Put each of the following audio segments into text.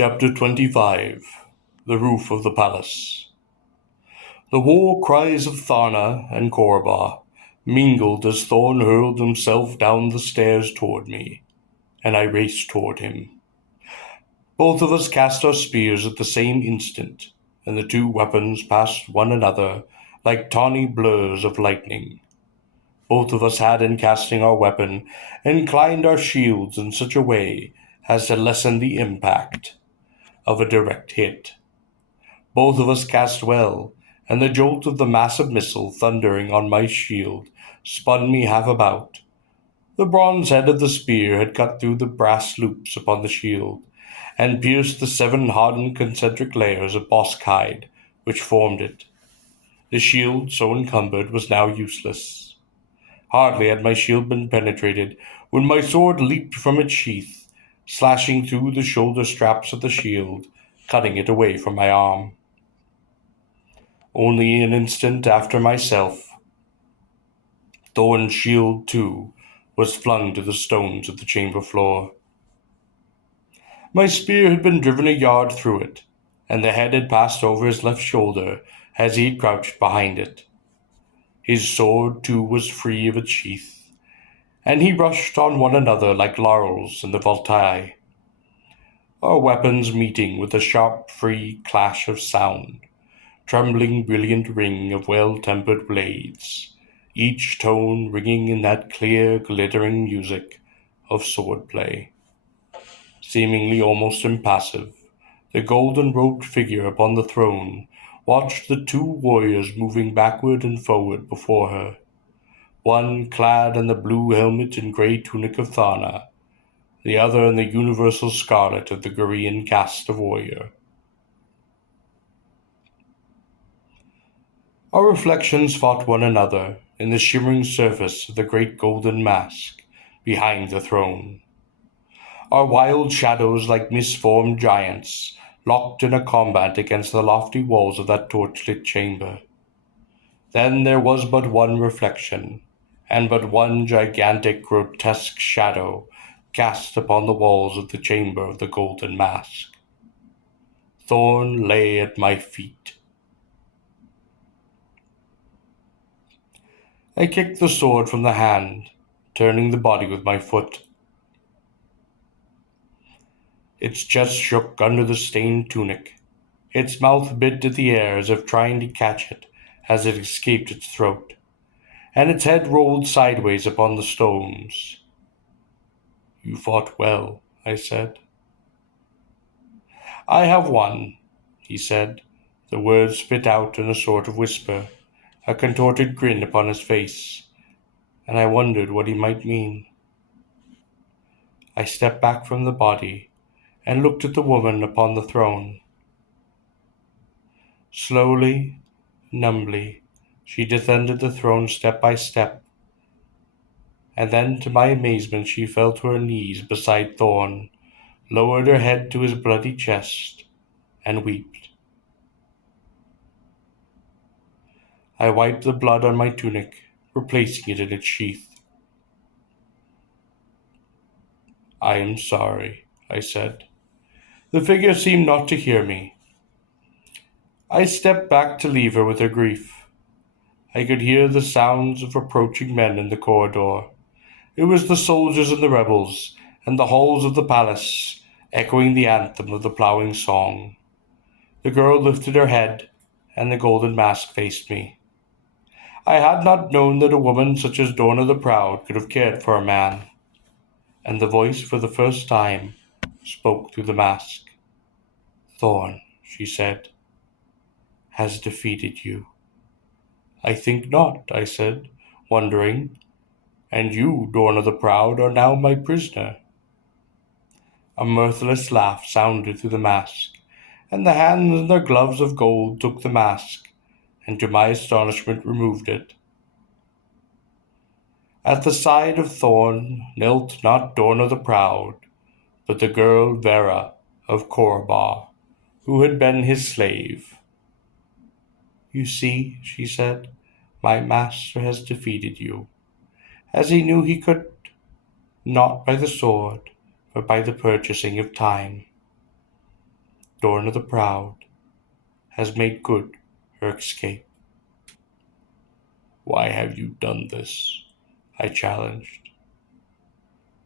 Chapter 25 The Roof of the Palace. The war cries of Tharna and Korba mingled as Thorn hurled himself down the stairs toward me, and I raced toward him. Both of us cast our spears at the same instant, and the two weapons passed one another like tawny blurs of lightning. Both of us had in casting our weapon inclined our shields in such a way as to lessen the impact of a direct hit. Both of us cast well, and the jolt of the massive missile thundering on my shield spun me half about. The bronze head of the spear had cut through the brass loops upon the shield, and pierced the 7 hardened concentric layers of bosk hide which formed it. The shield, so encumbered, was now useless. Hardly had my shield been penetrated when my sword leaped from its sheath, slashing through the shoulder straps of the shield, cutting it away from my arm. Only an instant after myself, Thorn's shield, too, was flung to the stones of the chamber floor. My spear had been driven a yard through it, and the head had passed over his left shoulder as he had crouched behind it. His sword, too, was free of its sheath, and he rushed on one another like laurels in the voltaille, our weapons meeting with a sharp, free clash of sound. Trembling brilliant ring of well-tempered blades, each tone ringing in that clear, glittering music of sword-play. Seemingly almost impassive, the golden-robed figure upon the throne watched the 2 warriors moving backward and forward before her, one clad in the blue helmet and gray tunic of Tharna, the other in the universal scarlet of the Gorean caste of warrior. Our reflections fought one another in the shimmering surface of the great golden mask behind the throne. Our wild shadows, like misformed giants, locked in a combat against the lofty walls of that torchlit chamber. Then there was but one reflection, and but one gigantic, grotesque shadow cast upon the walls of the chamber of the golden mask. Thorn lay at my feet. I kicked the sword from the hand, turning the body with my foot. Its chest shook under the stained tunic. Its mouth bit at the air as if trying to catch it as it escaped its throat, and its head rolled sideways upon the stones. "You fought well," I said. "I have won," he said, the words spit out in a sort of whisper, a contorted grin upon his face, and I wondered what he might mean. I stepped back from the body and looked at the woman upon the throne. Slowly, numbly, she descended the throne step by step, and then to my amazement she fell to her knees beside Thorn, lowered her head to his bloody chest, and wept. I wiped the blood on my tunic, replacing it in its sheath. "I am sorry," I said. The figure seemed not to hear me. I stepped back to leave her with her grief. I could hear the sounds of approaching men in the corridor. It was the soldiers and the rebels, and the halls of the palace, echoing the anthem of the ploughing song. The girl lifted her head, and the golden mask faced me. I had not known that a woman such as Dorna the Proud could have cared for a man, and the voice for the first time spoke through the mask. "Thorn," she said, "has defeated you." "I think not," I said, wondering. "And you, Dorna the Proud, are now my prisoner." A mirthless laugh sounded through the mask, and the hands in their gloves of gold took the mask, and to my astonishment removed it. At the side of Thorn knelt not Dorna the Proud, but the girl Vera of Korba, who had been his slave. "You see," she said, "my master has defeated you, as he knew he could, not by the sword, but by the purchasing of time." Dorna the Proud has made good her escape. Why have you done this? I challenged.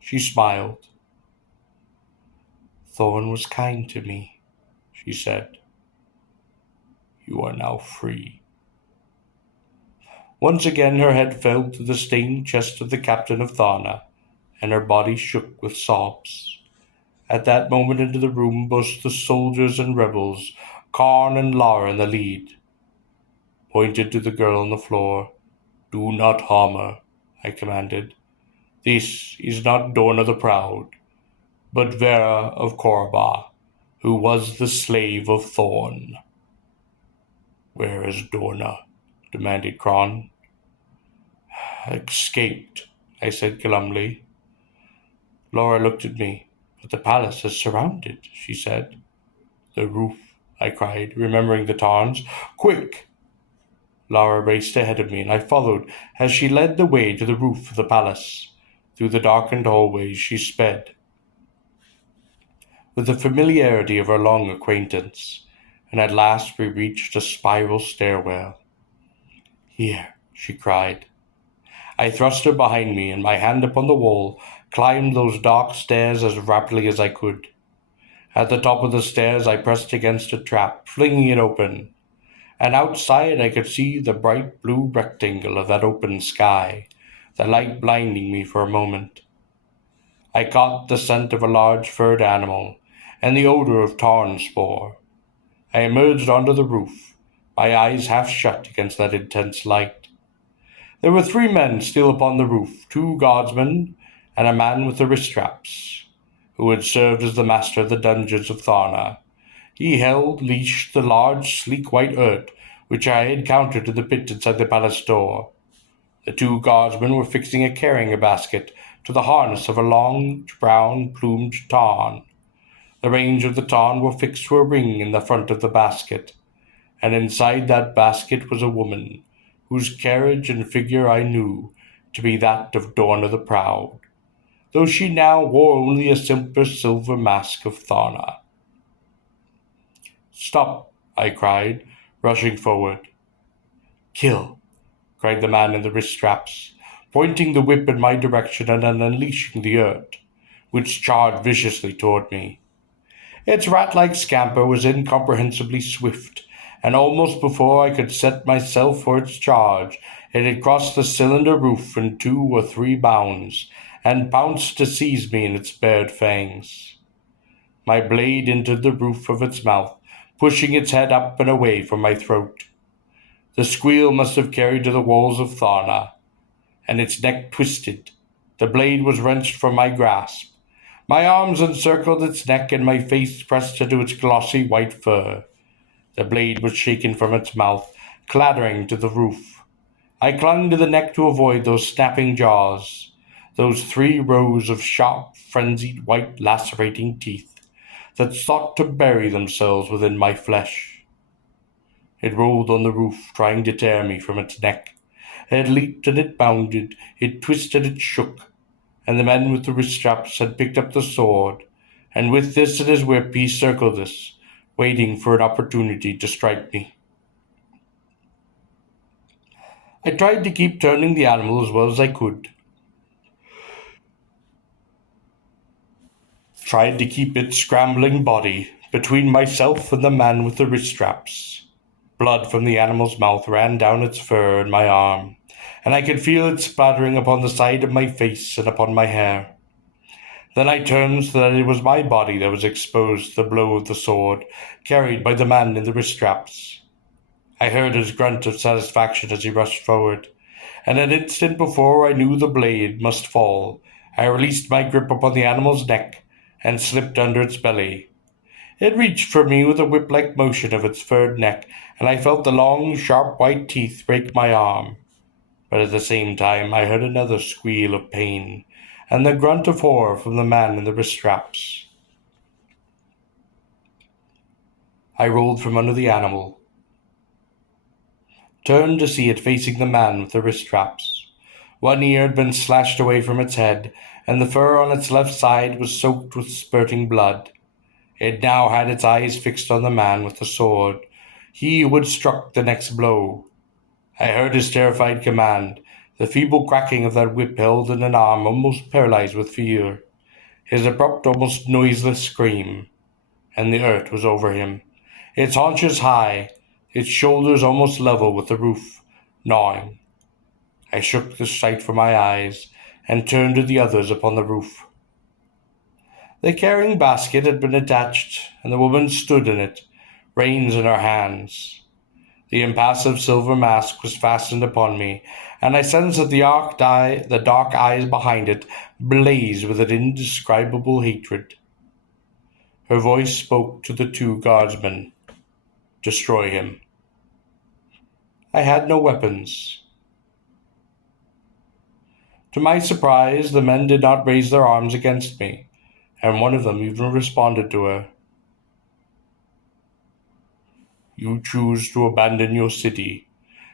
She smiled. Thorn was kind to me, she said. You are now free. Once again her head fell to the stained chest of the captain of Tharna, and her body shook with sobs. At that moment into the room burst the soldiers and rebels, Karn and Lara in the lead. Pointed to the girl on the floor. Do not harm her, I commanded. This is not Dorna the Proud, but Vera of Korba, who was the slave of Thorn. Where is Dorna? Demanded Kron. Escaped, I said glumly. Laura looked at me. But the palace is surrounded, she said. The roof, I cried, remembering the Tarns. Quick! Laura raced ahead of me, and I followed as she led the way to the roof of the palace. Through the darkened hallways she sped, with the familiarity of our long acquaintance, and at last we reached a spiral stairwell. Here, she cried. I thrust her behind me, and my hand upon the wall, climbed those dark stairs as rapidly as I could. At the top of the stairs I pressed against a trap, flinging it open, and outside I could see the bright blue rectangle of that open sky, the light blinding me for a moment. I caught the scent of a large furred animal, and the odor of tarn spore. I emerged onto the roof, my eyes half shut against that intense light. There were 3 men still upon the roof, 2 guardsmen, and a man with the wrist straps, who had served as the master of the dungeons of Tharna. He held leashed the large, sleek white Urt, which I had encountered in the pit inside the palace door. The 2 guardsmen were fixing a carrying basket to the harness of a long, brown, plumed tarn. The reins of the tarn were fixed to a ring in the front of the basket, and inside that basket was a woman, whose carriage and figure I knew to be that of Dorna the Proud, though she now wore only a simple silver mask of Tharna. Stop, I cried, rushing forward. Kill, cried the man in the wrist straps, pointing the whip in my direction and unleashing the Urt, which charged viciously toward me. Its rat-like scamper was incomprehensibly swift, and almost before I could set myself for its charge, it had crossed the cylinder roof in 2 or 3 bounds, and pounced to seize me in its bared fangs. My blade entered the roof of its mouth, pushing its head up and away from my throat. The squeal must have carried to the walls of Tharna, and its neck twisted. The blade was wrenched from my grasp. My arms encircled its neck, and my face pressed into its glossy white fur. The blade was shaken from its mouth, clattering to the roof. I clung to the neck to avoid those snapping jaws, those 3 rows of sharp, frenzied, white, lacerating teeth that sought to bury themselves within my flesh. It rolled on the roof, trying to tear me from its neck. It leaped and it bounded, it twisted, it shook, and the men with the wrist straps had picked up the sword, and with this and his whip he circled us, waiting for an opportunity to strike me. I tried to keep turning the animal as well as I could. Tried to keep its scrambling body between myself and the man with the wrist straps. Blood from the animal's mouth ran down its fur and my arm, and I could feel it splattering upon the side of my face and upon my hair. Then I turned so that it was my body that was exposed to the blow of the sword carried by the man in the wrist straps. I heard his grunt of satisfaction as he rushed forward, and an instant before I knew the blade must fall, I released my grip upon the animal's neck and slipped under its belly. It reached for me with a whip-like motion of its furred neck, and I felt the long, sharp white teeth break my arm. But at the same time I heard another squeal of pain, and the grunt of horror from the man in the wrist straps. I rolled from under the animal, turned to see it facing the man with the wrist straps. One ear had been slashed away from its head, and the fur on its left side was soaked with spurting blood. It now had its eyes fixed on the man with the sword, he who had struck the next blow. I heard his terrified command, the feeble cracking of that whip held in an arm almost paralyzed with fear, his abrupt, almost noiseless scream, and the earth was over him, its haunches high, its shoulders almost level with the roof, gnawing. I shook the sight from my eyes and turned to the others upon the roof. The carrying basket had been attached, and the woman stood in it, reins in her hands. The impassive silver mask was fastened upon me, and I sensed that the dark eyes behind it blazed with an indescribable hatred. Her voice spoke to the two guardsmen. Destroy him. I had no weapons. To my surprise, the men did not raise their arms against me, and one of them even responded to her. You choose to abandon your city.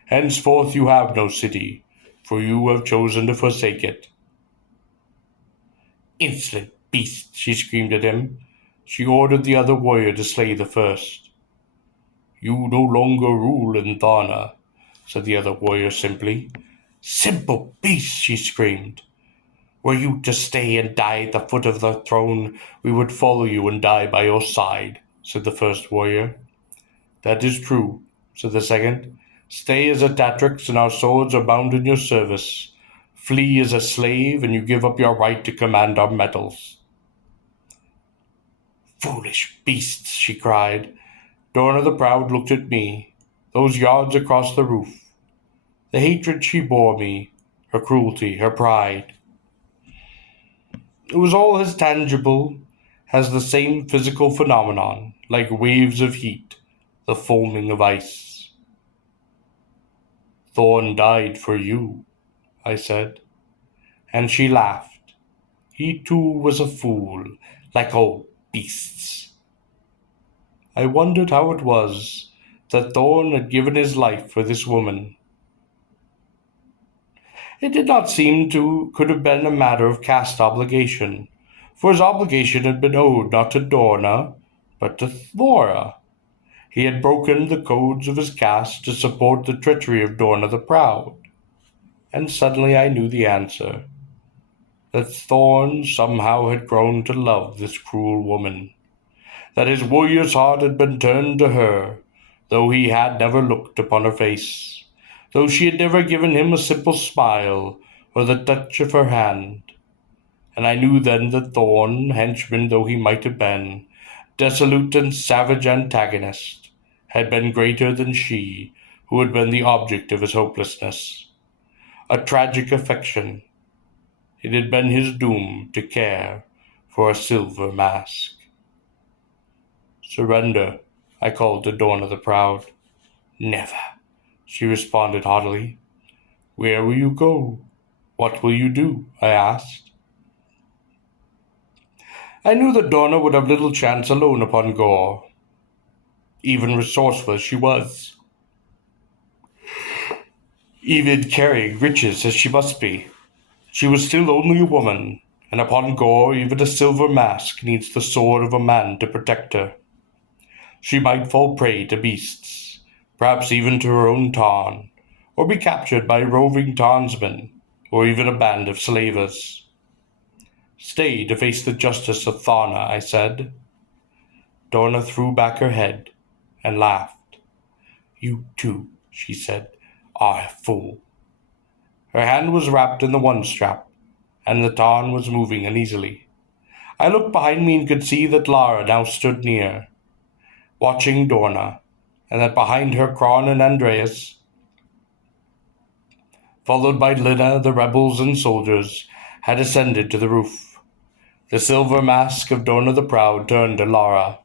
Henceforth you have no city, for you have chosen to forsake it. Insolent beast, she screamed at him. She ordered the other warrior to slay the first. You no longer rule in Thana, said the other warrior simply. Simple beast, she screamed. Were you to stay and die at the foot of the throne, we would follow you and die by your side, said the first warrior. That is true, said the second. Stay as a Tatrix, and our swords are bound in your service. Flee as a slave, and you give up your right to command our metals. Foolish beasts, she cried. Dorna the Proud looked at me, those yards across the roof. The hatred she bore me, her cruelty, her pride. It was all as tangible as the same physical phenomenon, like waves of heat, the foaming of ice. Thorn died for you, I said, and she laughed. He too was a fool, like all beasts. I wondered how it was that Thorn had given his life for this woman. It did not seem to could have been a matter of caste obligation, for his obligation had been owed not to Dorna, but to Thora. He had broken the codes of his caste to support the treachery of Dorna the Proud. And suddenly I knew the answer, that Thorn somehow had grown to love this cruel woman, that his warrior's heart had been turned to her, though he had never looked upon her face, though she had never given him a simple smile or the touch of her hand. And I knew then that Thorn, henchman though he might have been, dissolute and savage antagonist, had been greater than she who had been the object of his hopelessness. A tragic affection. It had been his doom to care for a silver mask. Surrender, I called to Dorna the Proud. Never, she responded haughtily. Where will you go? What will you do? I asked. I knew that Dorna would have little chance alone upon Gor, even resourceful as she was, even carrying riches as she must be. She was still only a woman, and upon Gor even a silver mask needs the sword of a man to protect her. She might fall prey to beasts, perhaps even to her own Tarn, or be captured by roving townsmen, or even a band of slavers. Stay to face the justice of Thana, I said. Dorna threw back her head and laughed. You too, she said, are a fool. Her hand was wrapped in the one strap, and the Tarn was moving uneasily. I looked behind me and could see that Lara now stood near, watching Dorna, and that behind her Kron and Andreas, followed by Lina, the rebels and soldiers, had ascended to the roof. The silver mask of Dorna the Proud turned to Lara,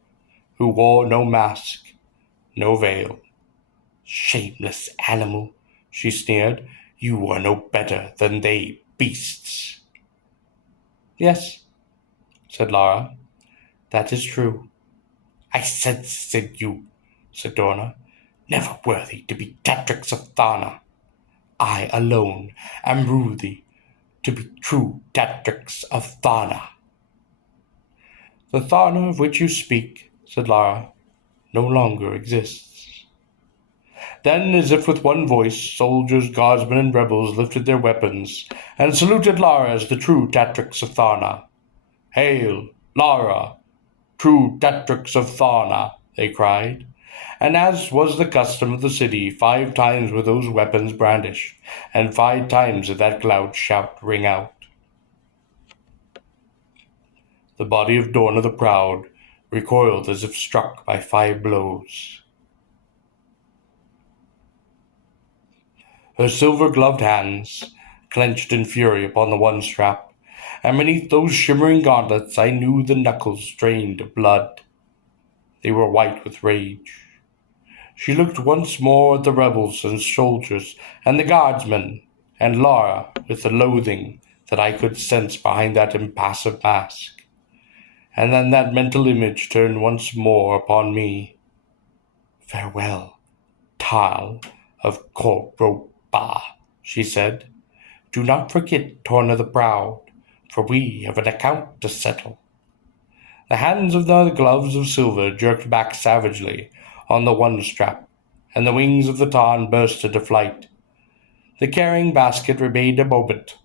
who wore no mask, no veil. Shameless animal, she sneered. You are no better than they, beasts. Yes, said Lara, that is true. I said you, said Dorna, never worthy to be Tatrix of Thana. I alone am worthy to be true Tatrix of Thana. The Tharna of which you speak, said Lara, no longer exists. Then, as if with one voice, soldiers, guardsmen, and rebels lifted their weapons and saluted Lara as the true Tatrix of Tharna. Hail, Lara, true Tatrix of Tharna, they cried. And as was the custom of the city, 5 times were those weapons brandished, and 5 times did that loud shout ring out. The body of Dorna the Proud recoiled as if struck by 5 blows. Her silver-gloved hands clenched in fury upon the one strap, and beneath those shimmering gauntlets I knew the knuckles drained of blood. They were white with rage. She looked once more at the rebels and soldiers and the guardsmen, and Lara with the loathing that I could sense behind that impassive mask. And then that mental image turned once more upon me. Farewell, Tal of Koroba, she said. Do not forget Torna the Proud, for we have an account to settle. The hands of the gloves of silver jerked back savagely on the one strap, and the wings of the Tarn burst into flight. The carrying basket remained a moment,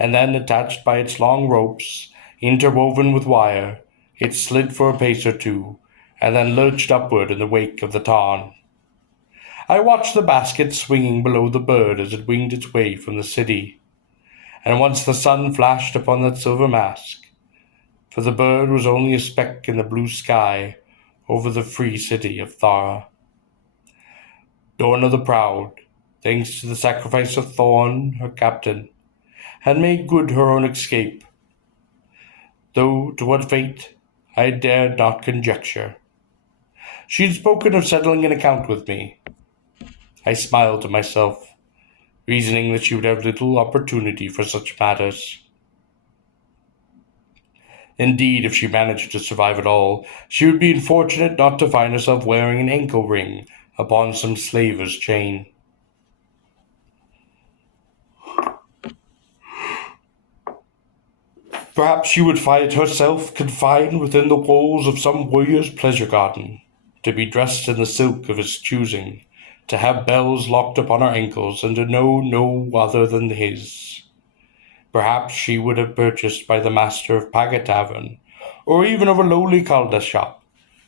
and then, attached by its long ropes, interwoven with wire, it slid for a pace or two, and then lurched upward in the wake of the Tarn. I watched the basket swinging below the bird as it winged its way from the city, and once the sun flashed upon that silver mask, for the bird was only a speck in the blue sky over the free city of Thara. Dorna the Proud, thanks to the sacrifice of Thorn, her captain, had made good her own escape, though to what fate I dared not conjecture. She had spoken of settling an account with me. I smiled to myself, reasoning that she would have little opportunity for such matters. Indeed, if she managed to survive at all, she would be unfortunate not to find herself wearing an ankle ring upon some slaver's chain. Perhaps she would find herself confined within the walls of some warrior's pleasure garden, to be dressed in the silk of his choosing, to have bells locked upon her ankles, and to know no other than his. Perhaps she would have purchased by the master of Paga Tavern, or even of a lowly Calda shop,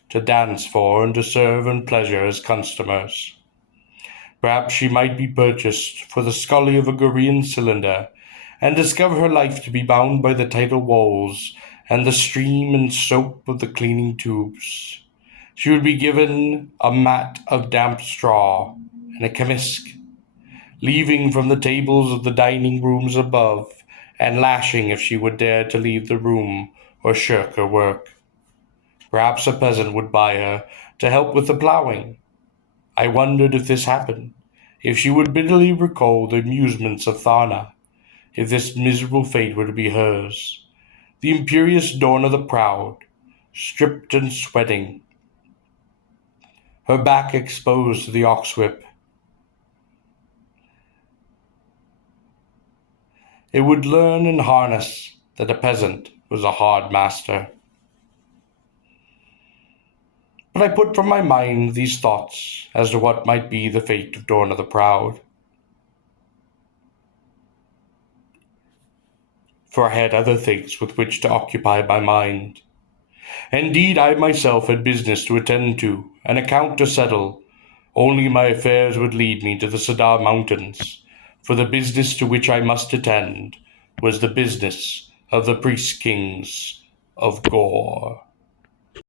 to dance for and to serve in pleasure as customers. Perhaps she might be purchased for the scully of a Gorean cylinder, and discover her life to be bound by the tidal walls and the stream and soap of the cleaning tubes. She would be given a mat of damp straw and a kamisk, leaving from the tables of the dining rooms above, and lashing if she would dare to leave the room or shirk her work. Perhaps a peasant would buy her to help with the ploughing. I wondered if this happened, if she would bitterly recall the amusements of Tharna, if this miserable fate were to be hers. The imperious Dorna the Proud, stripped and sweating, her back exposed to the ox whip. It would learn in harness that a peasant was a hard master. But I put from my mind these thoughts as to what might be the fate of Dorna the Proud, for I had other things with which to occupy my mind. Indeed, I myself had business to attend to, an account to settle. Only my affairs would lead me to the Cedar Mountains, for the business to which I must attend was the business of the priest-kings of Gor.